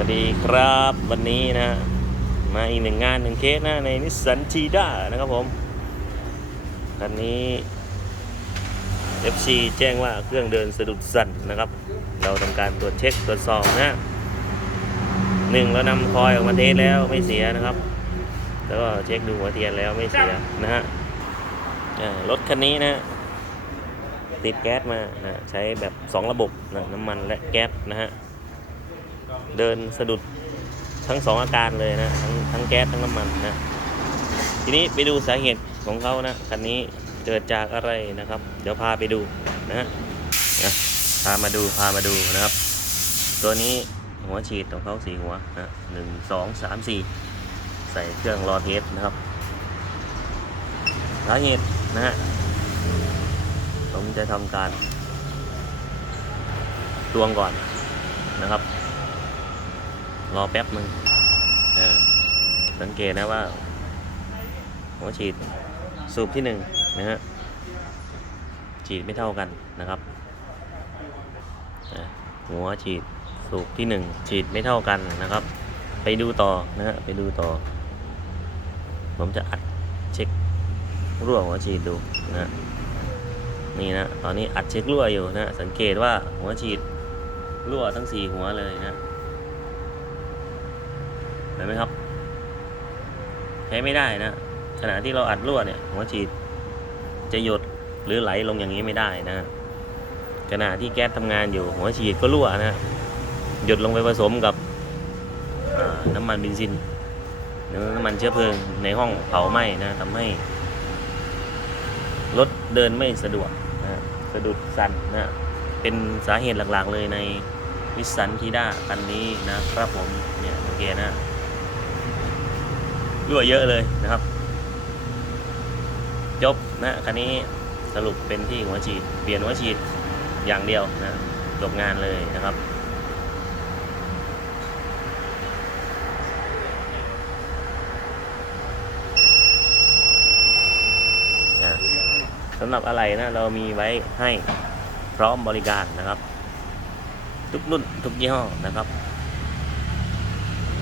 วัสดีครับวันนี้นะ มาอีกหนึ่งงานหนึ่งเคสนะ ในนิสสันทีด้านะครับผมคันนี้ FC แจ้งว่าเครื่องเดินสะดุดสั่นนะครับ เราทำการตรวจเช็คตรวจสอบนะหนึ่งเรานำคอยออกมาเทสแล้วไม่เสียนะครับ แล้วก็เช็คดูหัวเทียนแล้วไม่เสียนะฮะรถคันนี้นะติดแก๊สมานะใช้แบบ 2 ระบบนะน้ำมันและแก๊สนะฮะ เดินสะดุดทั้งสองอาการเลยนะ ทั้งทั้งแก๊สทั้งน้ำมันนะ ทีนี้ไปดูสาเหตุของเขานะคันนี้เกิดจากอะไรนะครับ เดี๋ยวพาไปดูนะฮะนะพามาดูพามาดูนะครับ ตัวนี้หัวฉีดของเขาสี่หัวนะหนึ่งสองสามสี่ใส่เครื่องรอเทสนะครับสาเหตุนะฮะผมจะทำการตวงก่อนนะครับ รอแป๊บมึงอ่าสังเกตนะว่าหัวฉีดสูบที่หนึ่งนะฮะฉีดไม่เท่ากันนะครับหัวฉีดสูบที่หนึ่งฉีดไม่เท่ากันนะครับ ไปดูต่อนะฮะไปดูต่อ ผมจะอัดเช็ครั่วหัวฉีดดูนะฮะนี่นะตอนนี้อัดเช็ครั่วอยู่นะสังเกตว่าหัวฉีดรั่วทั้งสี่หัวเลยนะ เห็นไหมครับ ใช้ไม่ได้นะขณะที่เราอัดรั่วเนี่ยหัวฉีดจะหยดหรือไหลลงอย่างนี้ไม่ได้นะขณะที่แก๊สทำงานอยู่หัวฉีดก็รั่วนะหยดลงไปผสมกับน้ำมันเบนซินหรือน้ำมันเชื้อเพลิงในห้องเผาไหม้นะทำให้รถเดินไม่สะดวกนะสะดุดสั่นนะเป็นสาเหตุหลักๆเลยในวิสันทีด้าคันนี้นะครับผมเนี่ยโอเคนะ รั่วเยอะเลยนะครับ จบนะคันนี้สรุปเป็นที่หัวฉีด เปลี่ยนหัวฉีดอย่างเดียวนะจบงานเลยนะครับสำหรับอะไรนะเรามีไว้ให้พร้อมบริการนะครับ ทุกรุ่นทุกยี่ห้อนะครับ